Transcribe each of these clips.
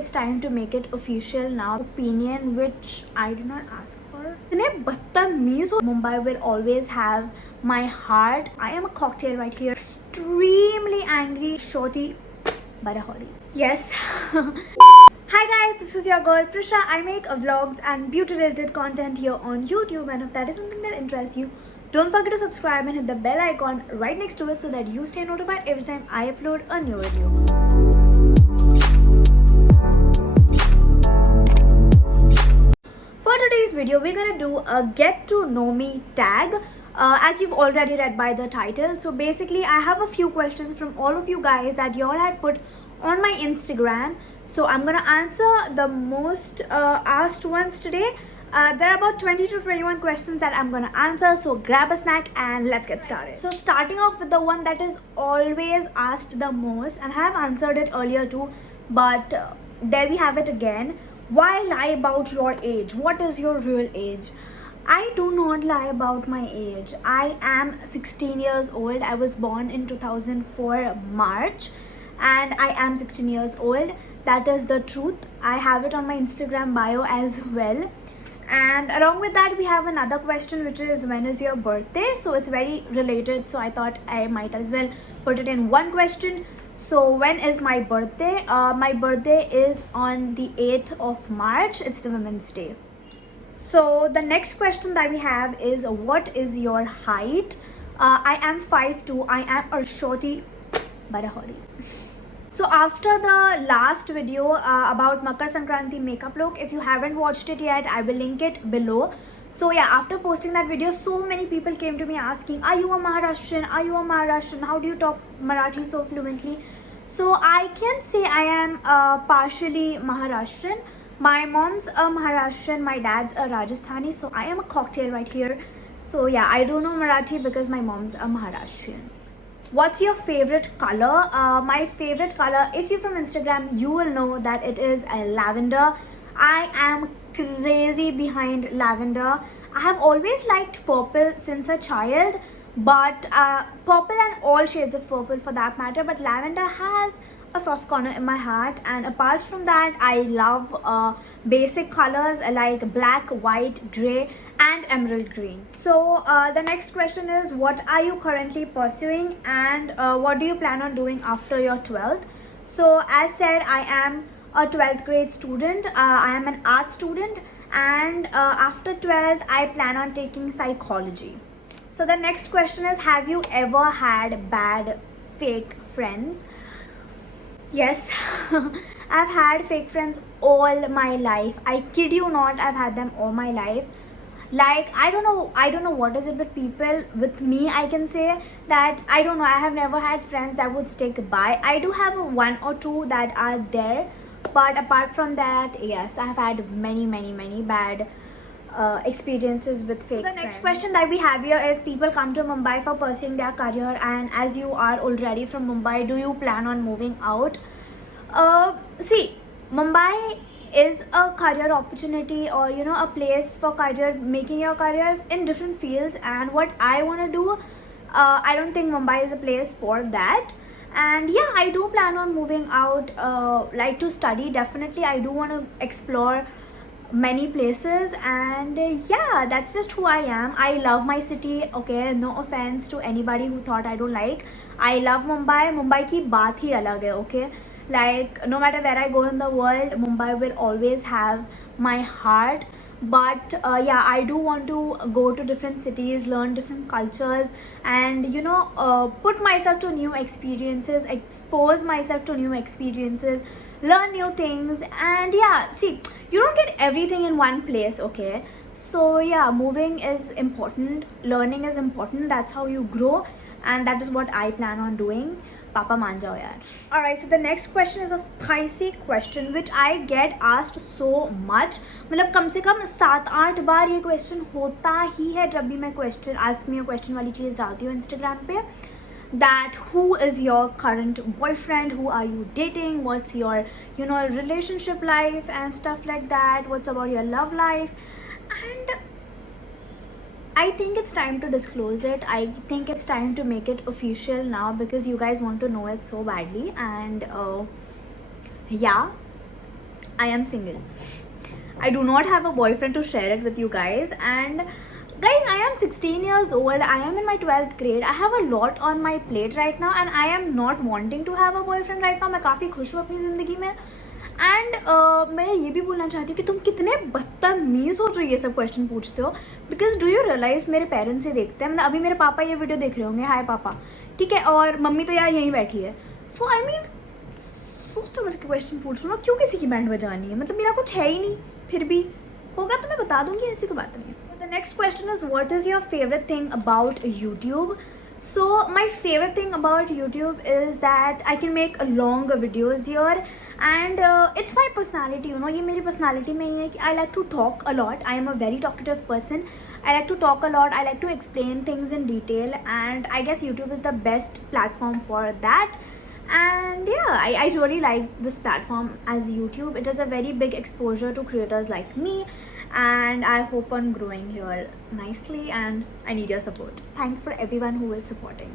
It's time to make it official now. Opinion which I did not ask for. Mumbai will always have my heart. I am a cocktail right here. Extremely angry, shorty, but a hottie. Yes. Hi guys, this is your girl Prisha. I make vlogs and beauty related content here on YouTube, and if that is something that interests you, don't forget to subscribe and hit the bell icon right next to it so that you stay notified every time I upload a new video. For today's video, we're gonna do a get to know me tag. As you've already read by the title, so basically I have a few questions from all of you guys that y'all had put on my Instagram. So I'm gonna answer the most asked ones today. There are about 20 to 21 questions that I'm gonna answer, so grab a snack and let's get started. So starting off with the one that is always asked the most, and I have answered it earlier too, but there we have it again. Why lie about your age? What is your real age? I do not lie about my age. I am 16 years old. I was born in 2004 March, and I am 16 years old. That is the truth. I have it on my Instagram bio as well. And along with that, we have another question, which is when is your birthday? So it's very related, so I thought I might as well put it in one question. So when is my birthday? My birthday is on the 8th of March. It's the Women's Day. So the next question that we have is what is your height? I am 5'2". I am a shorty, but a hottie. So after the last video about Makar Sankranti makeup look, if you haven't watched it yet, I will link it below. So yeah, after posting that video, so many people came to me asking, are you a Maharashtrian? Are you a Maharashtrian? How do you talk Marathi so fluently? So I can say I am partially Maharashtrian. My mom's a Maharashtrian, my dad's a Rajasthani, so I am a cocktail right here. So yeah, I don't know Marathi because my mom's a Maharashtrian. What's your favorite color? My favorite color, if you're from Instagram, you will know that it is lavender. I am crazy behind lavender. I have always liked purple since a child, but purple and all shades of purple for that matter, but lavender has a soft corner in my heart. And apart from that, I love basic colors like black, white, gray and emerald green. So the next question is, what are you currently pursuing, and what do you plan on doing after your 12th? So as said, I am a 12th grade student. I am an art student, and after 12th I plan on taking psychology. So the next question is, have you ever had bad fake friends? Yes. I've had fake friends all my life. I kid you not, I've had them all my life. Like I don't know what is it with people. With me, I can say that I don't know, I have never had friends that would stick by. I do have one or two that are there, but apart from that, yes, I have had many bad experiences with fake friends. The next question that we have here is, people come to Mumbai for pursuing their career, and as you are already from Mumbai, do you plan on moving out? See, Mumbai is a career opportunity, or a place for career, making your career in different fields. And what I want to do, I don't think Mumbai is a place for that. And yeah, I do plan on moving out, like to study. Definitely I do want to explore many places, and yeah, that's just who I am. I love my city. Okay, no offense to anybody who thought I don't like. I love Mumbai ki baat hi alag hai. Okay, like no matter where I go in the world, Mumbai will always have my heart. But yeah, I do want to go to different cities, learn different cultures, and put myself to new experiences, expose myself to new experiences, learn new things. And yeah, see, you don't get everything in one place. Okay, so yeah, moving is important, learning is important. That's how you grow, and that is what I plan on doing. Papa मान जाओ यार. Alright, so the next question is a spicy question which I get asked so much. मतलब कम से कम 7-8 बार ये question होता ही है जब भी मैं question ask me a question वाली चीज़ डालती हूँ Instagram पे. That who is your current boyfriend, who are you dating, what's your relationship life and stuff like that, what's about your love life. And I think it's time to disclose it. I think it's time to make it official now because you guys want to know it so badly. And yeah, I am single. I do not have a boyfriend to share it with you guys. And guys, I am 16 years old. I am in my 12th grade. I have a lot on my plate right now, and I am not wanting to have a boyfriend right now. मैं काफ़ी खुश हूँ अपनी ज़िंदगी में. And मैं ये भी बोलना चाहती हूँ कि तुम कितने बदतमीज़ हो जो ये सब क्वेश्चन पूछते हो. बिकॉज डू यू रियलाइज मेरे पेरेंट्स ये देखते हैं. मतलब अभी मेरे पापा ये वीडियो देख रहे होंगे. हाय पापा. ठीक है. और मम्मी तो यार यहीं बैठी है. सो आई मीन सोच समझ के क्वेश्चन पूछ लो ना. क्यों किसी की बैंड बजानी है? मतलब मेरा कुछ है ही नहीं. फिर भी होगा तो मैं बता दूंगी, ऐसी कोई बात नहीं है. The next question is what is your favourite thing about YouTube. So my favorite thing about YouTube is that I can make long videos here, and it's my personality, you know. ये मेरी personality में ही है कि I like to talk a lot. I am a very talkative person. I like to talk a lot. I like to explain things in detail, and I guess YouTube is the best platform for that. And yeah, I really like this platform as YouTube. It is a very big exposure to creators like me, and I hope on growing here nicely, and I need your support. Thanks for everyone who is supporting.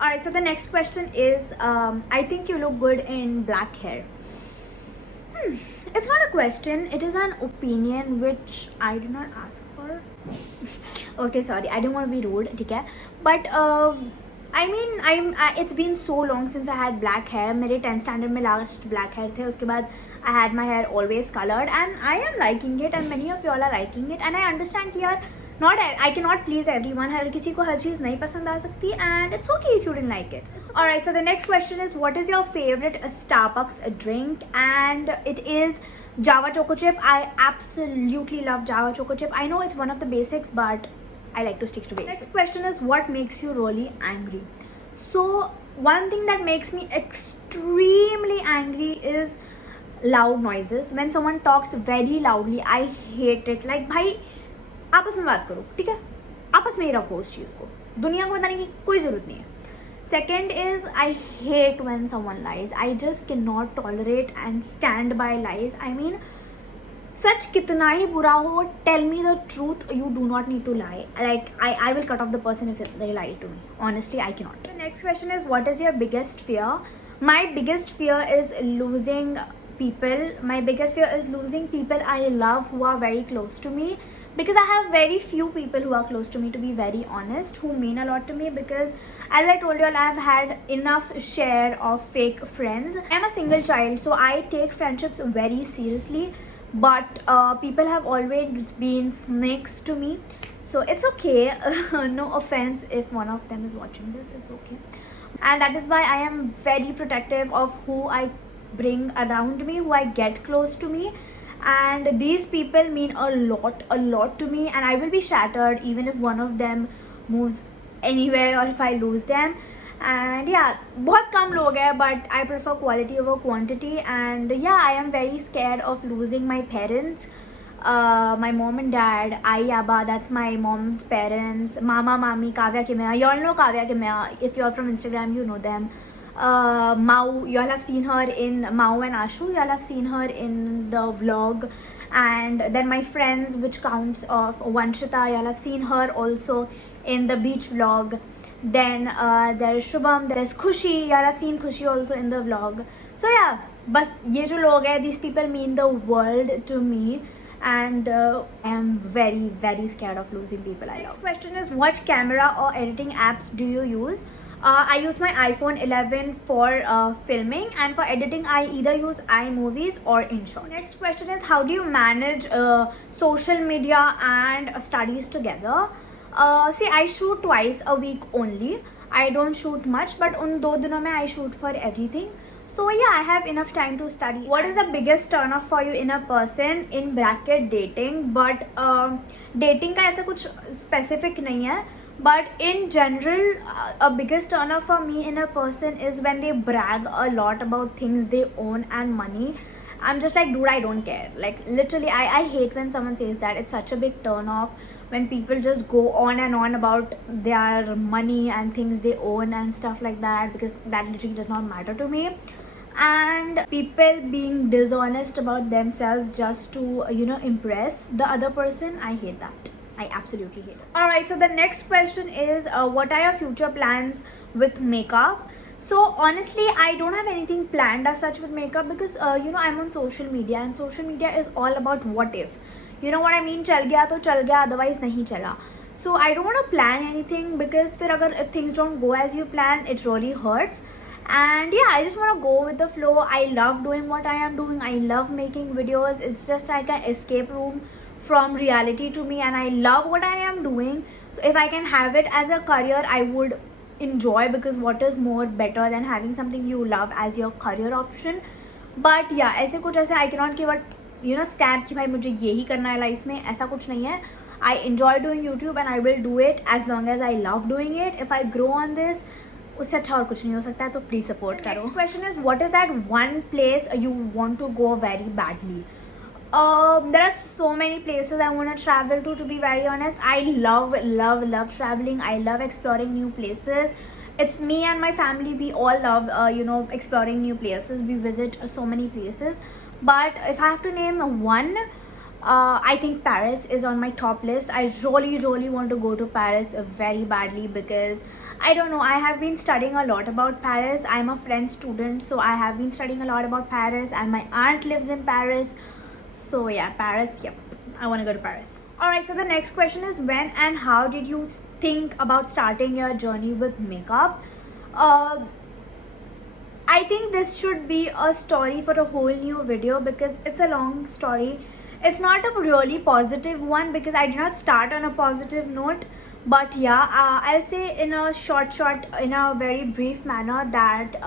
Alright, so the next question is I think you look good in black hair. It's not a question, it is an opinion which I did not ask for. Okay, sorry, I didn't want to be rude, okay? But I mean, it's been so long since I had black hair. मेरे 10th standard में last black hair थे. उसके बाद I had my hair always colored, and I am liking it, and many of you all are liking it, and I understand कि यार I cannot please everyone. हर किसी को हर चीज़ नहीं पसंद आ सकती, and it's okay if you didn't like it. Alright, so the next question is what is your favorite Starbucks drink? And it is Java Choco Chip. I absolutely love Java Choco Chip. I know it's one of the basics, but I like to stick to basics. Next question is what makes you really angry? So one thing that makes me extremely angry is loud noises. When someone talks very loudly, I hate it. Like भाई आपस में बात करो, ठीक है? आपस में ही रखो उस चीज़ को. दुनिया को बताने की कोई ज़रूरत नहीं है. Second is I hate when someone lies. I just cannot tolerate and stand by lies. I mean, सच कितना ही बुरा हो, tell me the truth. You do not need to lie. Like I will cut off the person if they lie to me. Honestly, I cannot. The next question is what is your biggest fear? My biggest fear is losing people. My biggest fear is losing people I love who are very close to me, because I have very few people who are close to me, to be very honest, who mean a lot to me. Because as I told you all, I have had enough share of fake friends. I am a single child, so I take friendships very seriously, but people have always been snakes to me, so it's okay. No offense if one of them is watching this, it's okay. And that is why I am very protective of who I bring around me, who I get close to me. And these people mean a lot to me, and I will be shattered even if one of them moves anywhere or if I lose them. And yeah, बहुत कम लोग हैं, but I prefer quality over quantity. And yeah, I am very scared of losing my parents, my mom and dad. Ai Abba, that's my mom's parents. Mama, Mami, Kavya Kimaya. You all know Kavya Kimaya. If you're from Instagram, you know them. Mau, you all have seen her in Mau and Ashu. You all have seen her in the vlog. And then my friends, which counts of Vanshita, you all have seen her also in the beach vlog. Then there's Shubham, there's Khushi. You all have seen Khushi also in the vlog. So yeah, बस ये जो लोग हैं, these people mean the world to me. And I am very scared of losing people I love. Next question is what camera or editing apps do you use? I use my iPhone 11 for filming, and for editing I either use iMovies or InShot. Next question is how do you manage social media and studies together? See, I shoot twice a week only. I don't shoot much, but उन 2 दिनों में I shoot for everything. So yeah, I have enough time to study. What is the biggest turn off for you in a person in bracket dating? But dating का ऐसा कुछ specific नहीं है. But in general, a biggest turn off for me in a person is when they brag a lot about things they own and money. I'm just like, dude, I don't care. Like literally, I hate when someone says that. It's such a big turn off when people just go on and on about their money and things they own and stuff like that, because that literally does not matter to me. And people being dishonest about themselves just to impress the other person, I hate that. I absolutely hate it. Alright, so the next question is what are your future plans with makeup? So honestly, I don't have anything planned as such with makeup because I'm on social media, and social media is all about what if. You know what I mean? चल गया तो चल गया, otherwise नहीं चला. So I don't want to plan anything because फिर अगर if things don't go as you plan, it really hurts. And yeah, I just want to go with the flow. I love doing what I am doing. I love making videos. It's just like an escape room from reality to me, and I love what I am doing. So if I can have it as a career, I would enjoy, because what is more better than having something you love as your career option. But yeah, ऐसे कुछ ऐसे I cannot give a stamp कि भाई मुझे यही करना है life में, ऐसा कुछ नहीं है. I enjoy doing YouTube and I will do it as long as I love doing it. If I grow on this, उससे अच्छा और कुछ नहीं हो सकता है, तो प्लीज़ सपोर्ट करो. Next question is what is that one place you want to go very badly. There are so many places I want to travel to be very honest. I love traveling. I love exploring new places. It's me and my family, we all love exploring new places. We visit so many places, but if I have to name one, I think Paris is on my top list. I really want to go to Paris very badly because I don't know, I have been studying a lot about Paris. I'm a French student, so I have been studying a lot about Paris, and my aunt lives in Paris. So yeah, Paris, yep, I want to go to Paris. Alright, so the next question is when and how did you think about starting your journey with makeup? I think this should be a story for a whole new video because it's a long story. It's not a really positive one because I did not start on a positive note. But yeah, I'll say in a very brief manner that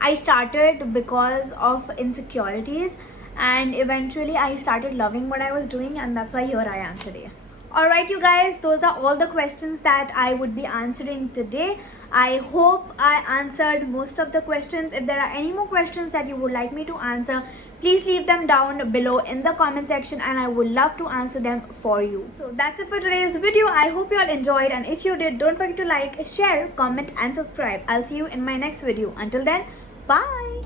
I started because of insecurities, and eventually I started loving what I was doing, and that's why here I am today. Alright you guys, those are all the questions that I would be answering today. I hope I answered most of the questions. If there are any more questions that you would like me to answer, please leave them down below in the comment section and I would love to answer them for you. So that's it for today's video. I hope you all enjoyed, and if you did, don't forget to like, share, comment and subscribe. I'll see you in my next video. Until then, bye.